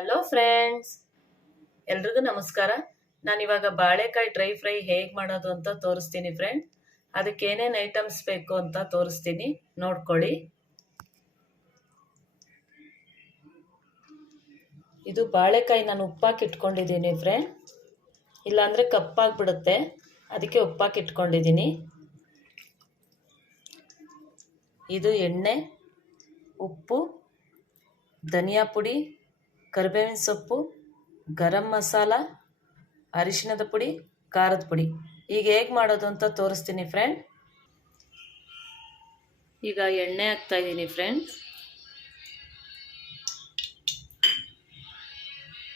Hello friends ಎಲ್ರಿಗೂ ನಮಸ್ಕಾರ. ನಾನಿವಾಗ ಬಾಳೆಕಾಯಿ ಡ್ರೈ ಫ್ರೈ ಹೇಗೆ ಮಾಡೋದು ಅಂತ ತೋರಿಸ್ತೀನಿ ಫ್ರೆಂಡ್ ಅದಕ್ಕೆ ಏನೇನು ಐಟಮ್ಸ್ ಬೇಕು ಅಂತ ತೋರಿಸ್ತೀನಿ. ನೋಡ್ಕೊಳ್ಳಿ. ಇದು ಬಾಳೆಕಾಯಿ ನಾನು ಉಪ್ಪಾಕಿ ಇಟ್ಕೊಂಡಿದ್ದೀನಿ ಫ್ರೆಂಡ್ ಇಲ್ಲಾಂದರೆ ಕಪ್ಪಾಗ್ಬಿಡುತ್ತೆ. ಅದಕ್ಕೆ ಉಪ್ಪಾಕಿ ಇಟ್ಕೊಂಡಿದ್ದೀನಿ. ಇದು ಎಣ್ಣೆ, ಉಪ್ಪು, ಧನಿಯಾ ಪುಡಿ ಕರಿಬೇವಿನ ಸೊಪ್ಪು, ಗರಂ ಮಸಾಲ, ಅರಿಶಿಣದ ಪುಡಿ, ಖಾರದ ಪುಡಿ. ಈಗ ಹೇಗೆ ಮಾಡೋದು ಅಂತ ತೋರಿಸ್ತೀನಿ ಫ್ರೆಂಡ್ ಈಗ ಎಣ್ಣೆ ಹಾಕ್ತಾ ಇದ್ದೀನಿ ಫ್ರೆಂಡ್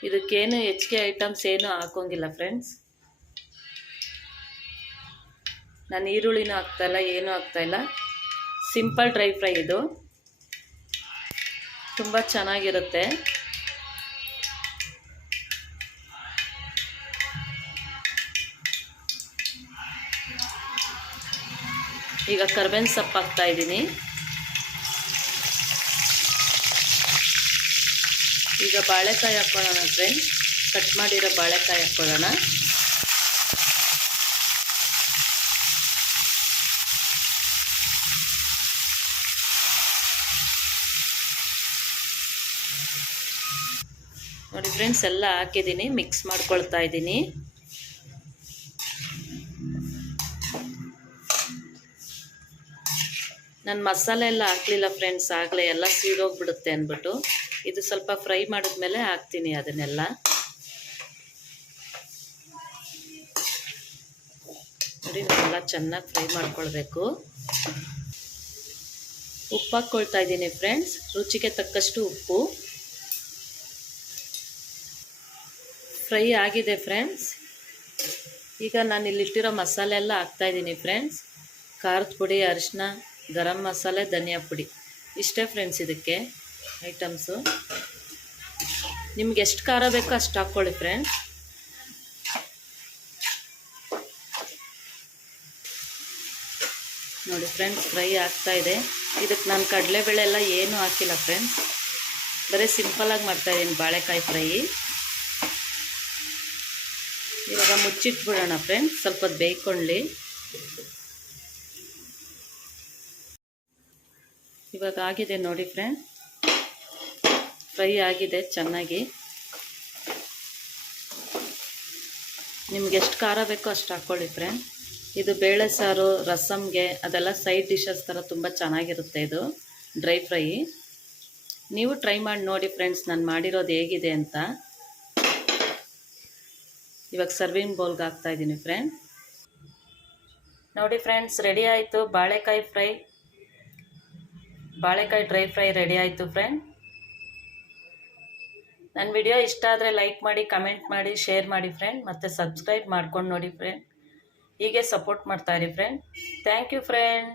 ಇದಕ್ಕೇನು ಹೆಚ್ಚಿಗೆ ಐಟಮ್ಸ್ ಏನು ಹಾಕೋಂಗಿಲ್ಲ ಫ್ರೆಂಡ್ಸ್ ನಾನು ಈರುಳ್ಳಿನೂ ಹಾಕ್ತಾಯಿಲ್ಲ ಏನೂ ಹಾಕ್ತಾಯಿಲ್ಲ ಸಿಂಪಲ್ ಡ್ರೈ ಫ್ರೈ ಇದು. ತುಂಬ ಚೆನ್ನಾಗಿರುತ್ತೆ. ಈಗ ಕರ್ಬೇವಿನ ಸೊಪ್ಪು ಹಾಕ್ತಾ ಇದ್ದೀನಿ. ಈಗ ಬಾಳೆಕಾಯಿ ಹಾಕ್ಕೊಳ್ಳೋಣ ಫ್ರೆಂಡ್ಸ್ ಕಟ್ ಮಾಡಿರೋ ಬಾಳೆಕಾಯಿ ಹಾಕ್ಕೊಳ್ಳೋಣ ನೋಡಿ ಫ್ರೆಂಡ್ಸ್ ಎಲ್ಲ ಹಾಕಿದ್ದೀನಿ ಮಿಕ್ಸ್ ಮಾಡ್ಕೊಳ್ತಾ ಇದ್ದೀನಿ. ನಾನು ಮಸಾಲೆ ಎಲ್ಲ ಹಾಕಲಿಲ್ಲ ಫ್ರೆಂಡ್ಸ್ ಆಗಲೇ ಎಲ್ಲ ಸೀದೋಗ್ಬಿಡುತ್ತೆ ಅಂದ್ಬಿಟ್ಟು. ಇದು ಸ್ವಲ್ಪ ಫ್ರೈ ಮಾಡಿದ್ಮೇಲೆ ಹಾಕ್ತೀನಿ ಅದನ್ನೆಲ್ಲ. ನೋಡಿ ನಾವೆಲ್ಲ ಚೆನ್ನಾಗಿ ಫ್ರೈ ಮಾಡ್ಕೊಳ್ಬೇಕು. ಉಪ್ಪು ಹಾಕ್ಕೊಳ್ತಾ ಇದ್ದೀನಿ ಫ್ರೆಂಡ್ಸ್ ರುಚಿಗೆ ತಕ್ಕಷ್ಟು ಉಪ್ಪು. ಫ್ರೈ ಆಗಿದೆ ಫ್ರೆಂಡ್ಸ್ ಈಗ ನಾನು ಇಲ್ಲಿಟ್ಟಿರೋ ಮಸಾಲೆ ಎಲ್ಲ ಹಾಕ್ತಾಯಿದ್ದೀನಿ ಫ್ರೆಂಡ್ಸ್ ಖಾರದ ಪುಡಿ ಅರಿಶಿನ ಗರಂ ಮಸಾಲೆ, ಧನಿಯಾ ಪುಡಿ. ಇಷ್ಟೇ ಫ್ರೆಂಡ್ಸ್ ಇದಕ್ಕೆ ಐಟಮ್ಸು ನಿಮ್ಗೆ ಎಷ್ಟು ಖಾರ ಬೇಕೋ ಅಷ್ಟು ಹಾಕ್ಕೊಳ್ಳಿ ಫ್ರೆಂಡ್ಸ್ ನೋಡಿ ಫ್ರೆಂಡ್ಸ್ ಫ್ರೈ ಆಗ್ತಾ ಇದೆ. ಇದಕ್ಕೆ ನಾನು ಕಡಲೆಬೇಳೆ ಎಲ್ಲ ಏನೂ ಹಾಕಿಲ್ಲ ಫ್ರೆಂಡ್ಸ್ ಬರೀ ಸಿಂಪಲಾಗಿ ಮಾಡ್ತಾಯಿದ್ದೀನಿ ಬಾಳೆಕಾಯಿ ಫ್ರೈ ಇವಾಗ ಮುಚ್ಚಿಟ್ಬಿಡೋಣ ಫ್ರೆಂಡ್ಸ್ ಸ್ವಲ್ಪ ಬೇಯ್ಕೊಳ್ಳಿ ಇವಾಗ ಆಗಿದೆ ನೋಡಿ ಫ್ರೆಂಡ್ ಫ್ರೈ ಆಗಿದೆ, ಚೆನ್ನಾಗಿ. ನಿಮ್ಗೆ ಎಷ್ಟು ಖಾರ ಬೇಕೋ ಅಷ್ಟು ಹಾಕ್ಕೊಳ್ಳಿ ಫ್ರೆಂಡ್ ಇದು ಬೇಳೆ ಸಾರು ರಸಮ್ಗೆ ಅದೆಲ್ಲ ಸೈಡ್ ಡಿಶಸ್ ಥರ ತುಂಬ ಚೆನ್ನಾಗಿರುತ್ತೆ ಇದು ಡ್ರೈ ಫ್ರೈ ನೀವು ಟ್ರೈ ಮಾಡಿ ನೋಡಿ ಫ್ರೆಂಡ್ಸ್ ನಾನು ಮಾಡಿರೋದು ಹೇಗಿದೆ ಅಂತ. ಇವಾಗ ಸರ್ವಿಂಗ್ ಬೌಲ್ಗೆ ಹಾಕ್ತಾ ಇದ್ದೀನಿ ಫ್ರೆಂಡ್ ನೋಡಿ ಫ್ರೆಂಡ್ಸ್ ರೆಡಿ ಆಯಿತು. ಬಾಳೆಕಾಯಿ ಫ್ರೈ ಬಾಳೆಕಾಯಿ ಡ್ರೈ ಫ್ರೈ ರೆಡಿ ಆಯಿತು ಫ್ರೆಂಡ್ ನನ್ನ ವಿಡಿಯೋ ಇಷ್ಟ ಆದರೆ ಲೈಕ್ ಮಾಡಿ ಕಮೆಂಟ್ ಮಾಡಿ ಶೇರ್ ಮಾಡಿ ಫ್ರೆಂಡ್ ಮತ್ತು ಸಬ್ಸ್ಕ್ರೈಬ್ ಮಾಡ್ಕೊಂಡು ನೋಡಿ ಫ್ರೆಂಡ್ ಹೀಗೆ ಸಪೋರ್ಟ್ ಮಾಡ್ತಾಯಿರಿ ಫ್ರೆಂಡ್ ಥ್ಯಾಂಕ್ ಯು ಫ್ರೆಂಡ್